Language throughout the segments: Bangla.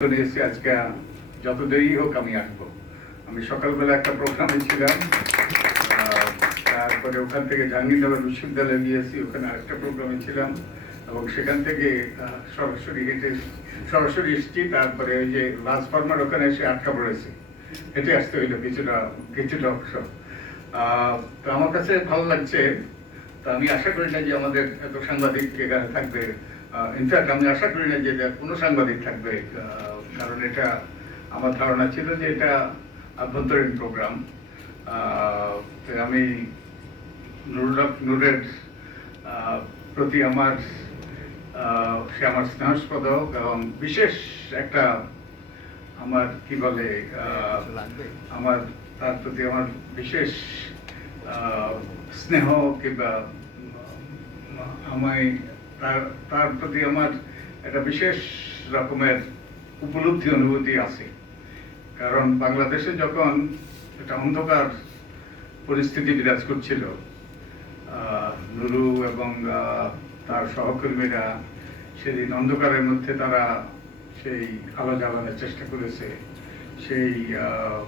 এসে আজকে যত দেরি হোক আমি আসবো। আমি সকালবেলা একটা প্রোগ্রামে ছিলাম, তারপরে ওখান থেকে জাহাঙ্গীরনগর বিশ্ববিদ্যালয়ে গিয়েছি, ওখানে আরেকটা প্রোগ্রামে ছিলাম এবং সেখান থেকে সরাসরি এসেছি। তারপরে ওই যে লাস্ট ফার্মার ওখানে এসে আটকা পড়েছি, হেঁটে আসতে হইলো কিছুটা অংশ। তো আমার কাছে ভালো লাগছে। তো আমি আশা করি না যে আমাদের এত সাংবাদিক এখানে থাকবে। ইনফ্যাক্ট আমি আশা করি না যে কোনো সাংবাদিক থাকবে, কারণ এটা আমার ধারণা ছিল যে এটা আভ্যন্তরীণ প্রোগ্রাম। আমি নূরের প্রতি সে আমার স্নেহাস্পদ এবং বিশেষ একটা আমার কি বলে আমার তার প্রতি আমার বিশেষ স্নেহ কিংবা আমায় তার প্রতি আমার একটা বিশেষ রকমের উপলব্ধি অনুভূতি আছে। কারণ বাংলাদেশে যখন একটা অন্ধকার পরিস্থিতি বিরাজ করছিল, নুরু এবং তার সহকর্মীরা সেদিন অন্ধকারের মধ্যে তারা সেই আলো জ্বালানোর চেষ্টা করেছে। সেই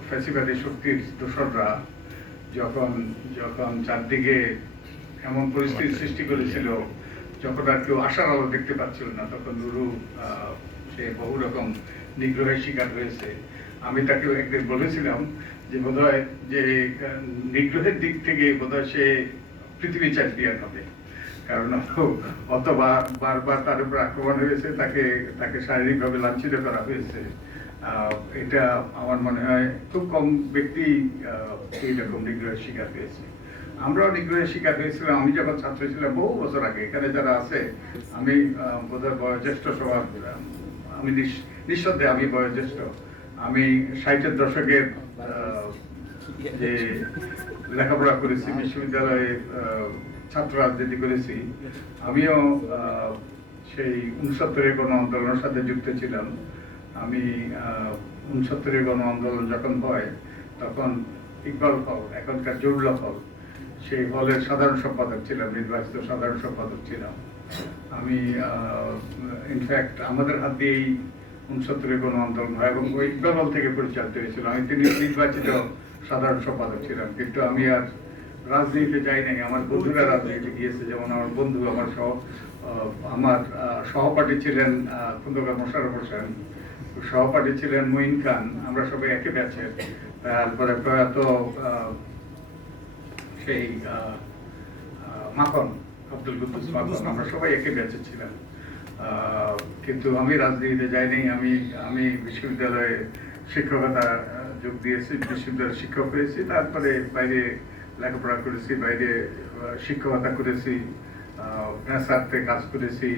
ফ্যাসিবাদী শক্তির দোসররা যখন চারদিকে এমন পরিস্থিতি সৃষ্টি করেছিল, যখন আর কেউ আশার আলো দেখতে পাচ্ছিল না, তখন নুরু সে বহু রকম নিগ্রহের শিকার হয়েছে। আমি তাকে একদিন বলেছিলাম যে বোধহয় যে নিগ্রহের দিক থেকে বোধহয় সে পৃথিবী চ্যাম্পিয়ন হবে, কারণ বারবার তার উপর আক্রমণ হয়েছে, তাকে শারীরিকভাবে লাঞ্ছিত করা হয়েছে। এটা আমার মনে হয় খুব কম ব্যক্তি এইরকম নিগ্রহের শিকার হয়েছে। আমরাও নিগ্রহের শিকার হয়েছিলাম। আমি যখন ছাত্র ছিলাম বহু বছর আগে, এখানে যারা আছে, আমি বোধহয় বয়োজ্যেষ্ঠ সবার, আমি নিঃসন্দেহে আমি বয়োজ্যেষ্ঠ। আমি 60-এর দশকের যে লেখাপড়া করেছি, বিশ্ববিদ্যালয়ে ছাত্র রাজনীতি করেছি। আমিও সেই 69-এর গণ আন্দোলনের সাথে যুক্ত ছিলাম। আমি 69-এর গণ আন্দোলন যখন হয়, তখন ইকবাল হল, এখনকার জুরুল্লাহ হল, সেই হলের সাধারণ সম্পাদক ছিলাম, নির্বাচিত সাধারণ সম্পাদক ছিলাম আমি। ইনফ্যাক্ট আমাদের হাত দিয়েই 69-এর গণ আন্দোলন হয় এবং ওই ইকবাল হল থেকে পরিচালিত হয়েছিল। আমি তিনি নির্বাচিত সাধারণ সম্পাদক ছিলাম, কিন্তু আমি আর রাজনীতিতে যাই নাই। আমার বন্ধুরা রাজনীতিতে গিয়েছে, যেমন আমার বন্ধু আমার সহপাঠী ছিলেন খন্দকার মোশাররফ হোসেন, সহপাঠী ছিলেন মঈন খান, আমরা সবাই একই ব্যাচের। তারপরে প্রয়াত সেই মাখন আব্দুল কুদ্দুস মাখন, আমরা সবাই একই ব্যাচে ছিলাম। কিন্তু আমি রাজনীতিতে যাইনি। আমি বিশ্ববিদ্যালয়ে শিক্ষকতা যোগ দিয়েছি, বিশ্ববিদ্যালয়ের শিক্ষক হয়েছি। তারপরে বাইরে লেখাপড়া করেছি, বাইরে শিক্ষকতা করেছি, ভ্যাসার্থে কাজ করেছি,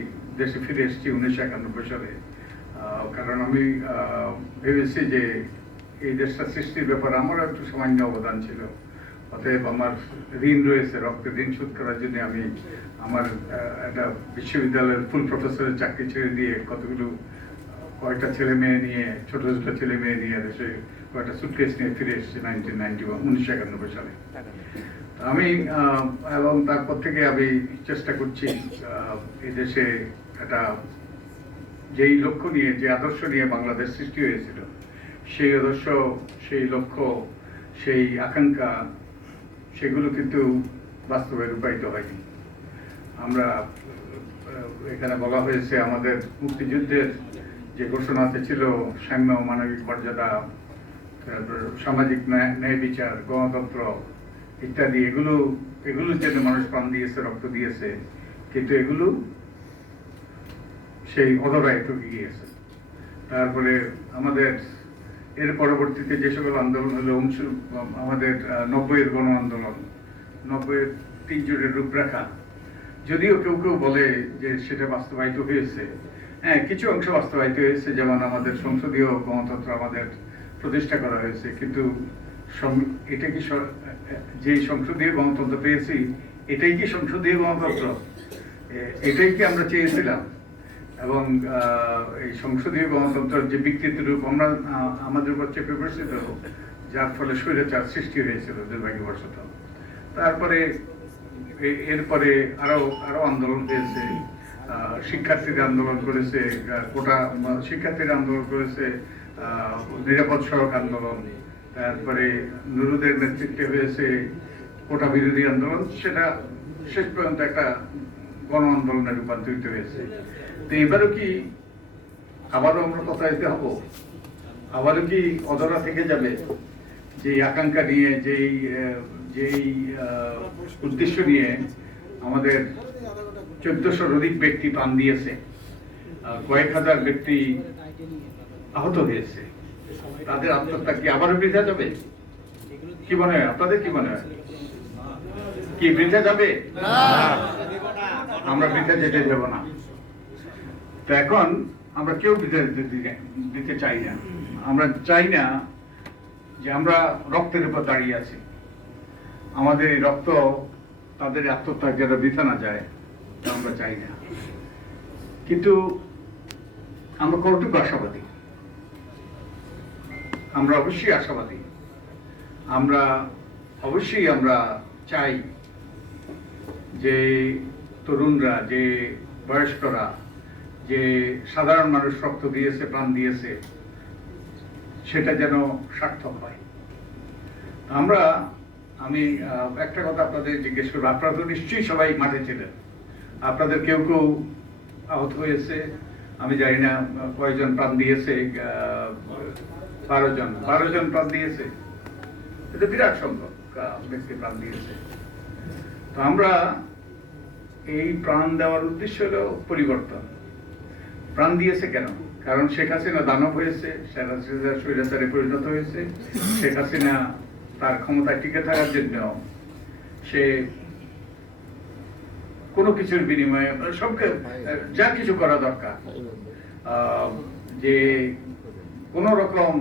দেশে ফিরে এসেছি 1991 সালে। কারণ আমি ভেবেছি যে এই দেশটা সৃষ্টির ব্যাপারে আমারও একটু সামান্য অবদান ছিল। অতএব আমার ঋণ রয়েছে, রক্তের ঋণ শোধ করার জন্য আমি আমার একটা বিশ্ববিদ্যালয়ের ফুল প্রফেসরের চাকরি ছেড়ে দিয়ে কয়েকটা ছেলে মেয়ে নিয়ে, ছোট ছোট ছেলে মেয়ে নিয়ে দেশে কয়েকটা সুটকেস নিয়ে ফিরে এসেছি 1991 সালে। আমি এবং তারপর থেকে আমি চেষ্টা করছি এই দেশে একটা যেই লক্ষ্য নিয়ে, যে আদর্শ নিয়ে বাংলাদেশ সৃষ্টি হয়েছিল, সেই আদর্শ, সেই লক্ষ্য, সেই আকাঙ্ক্ষা, সেগুলো কিন্তু বাস্তবে রূপায়িত হয়নি। আমরা এখানে বলা হয়েছে আমাদের মুক্তিযুদ্ধের যে ঘোষণাতে ছিল সাম্য, মানবিক মর্যাদা, সামাজিক ন্যায় বিচার, গণতন্ত্র ইত্যাদি, এগুলোর জন্য মানুষ প্রাণ দিয়েছে, রক্ত দিয়েছে, কিন্তু এগুলো সেই অধরায় ঢুকে গিয়েছে। তারপরে আমাদের এর পরবর্তীতে যে সকল আন্দোলন হলো, আমাদের 90-এর গণ আন্দোলন, 90-এর 3 জোটের রূপরেখা, যদিও কেউ কেউ বলে যে সেটা বাস্তবায়িত হয়েছে, হ্যাঁ কিছু অংশ বাস্তবায়িত হয়েছে, যেমন আমাদের সংসদীয় গণতন্ত্র আমাদের প্রতিষ্ঠা করা হয়েছে, কিন্তু এটা কি যে সংসদীয় গণতন্ত্র পেয়েছি, এটাই কি সংসদীয় গণতন্ত্র? এটাই কি আমরা চেয়েছিলাম? এবং এই সংসদীয় গণতন্ত্রের যে বিকৃত রূপ আমরা আমাদের উপর চেপে পড়েছিল, যার ফলে স্বৈরাচার সৃষ্টি হয়েছিল দুর্ভাগ্যবশত। তারপরে এরপরে আরো আন্দোলন হয়েছে। শিক্ষার্থীরা আন্দোলন করেছে, কোটা শিক্ষার্থীরা আন্দোলন করেছে, নিরাপদ সড়ক আন্দোলন, তারপরে নুরুদের নেতৃত্বে হয়েছে কোটা বিরোধী আন্দোলন, সেটা শেষ পর্যন্ত একটা গণ আন্দোলনে রূপান্তরিত হয়েছে। তো এবারও কি আবারও আমরা প্রতারিত হব? আবারও কি অধরা থেকে যাবে? যে আকাঙ্ক্ষা নিয়ে, যেই উদ্দেশ্য নিয়ে আমাদের 1400 অধিক ব্যক্তি প্রাণ দিয়েছে, কয়েক হাজার ব্যক্তি আহত হয়েছে, তাদের আত্মহত্যা কি আবারও বৃথা যাবে? কি মনে হয় আপনাদের? কি মনে হয়, কি বৃথা যাবে? আমরা বৃথা যেতে দেব না। তো এখন আমরা কেউ বৃথা দিতে চাই না। আমরা চাই না যে আমরা রক্তের উপর দাঁড়িয়ে আছি, আমাদের এই রক্ত তাদের আত্মত্যাগ যেন বৃথা না যায়, তা আমরা চাই না। কিন্তু আমরা কতটুকু আশাবাদী? আমরা অবশ্যই আশাবাদী। আমরা অবশ্যই আমরা চাই যে তরুণরা, যে বয়স্করা, যে সাধারণ মানুষ রক্ত দিয়েছে, প্রাণ দিয়েছে, সেটা যেন সার্থক হয়। আমি একটা কথা আপনাদের জিজ্ঞেস করবো, আপনারা তো নিশ্চয়ই সবাই মাঠে ছিলেন, আপনাদের কেউ কেউ আহত হয়েছে, আমি জানি না কয়জন প্রাণ দিয়েছে, 12 জন প্রাণ দিয়েছে, এটা বিরাট সংখ্যক ব্যক্তি প্রাণ দিয়েছে। তো আমরা এই প্রাণ দেওয়ার উদ্দেশ্য হলো পরিবর্তন। প্রাণ দিয়েছে কেন? কারণ শেখ হাসিনা দানব হয়েছে, স্বৈরাচারে পরিণত হয়েছে। শেখ হাসিনা তার ক্ষমতায় টিকে থাকার জন্য সে কোনো কিছুর বিনিময়ে সবকে যা কিছু করা দরকার, যে কোন রকম